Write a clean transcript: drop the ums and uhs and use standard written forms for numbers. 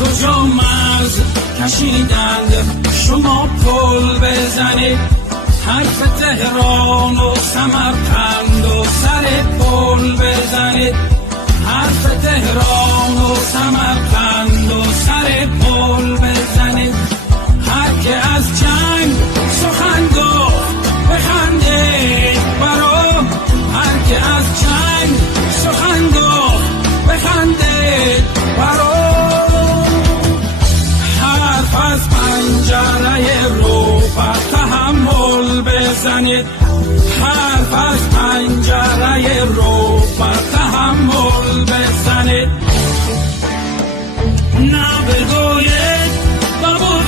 کجا مرز کشیدند شما پل بزنید، حرف تهران و سمرقند و سر پل بزنید، حرف تهران و سمرقند و سر پل بزنید. هر که از جنگ سخن گفت بخندید برو، هر که از جنگ سخن گفت بخندید برو. حرف از پنجره رو بر تحمل بزنید، حرف از پنجره رو بر تحمل بزنید. نه بگوید بابود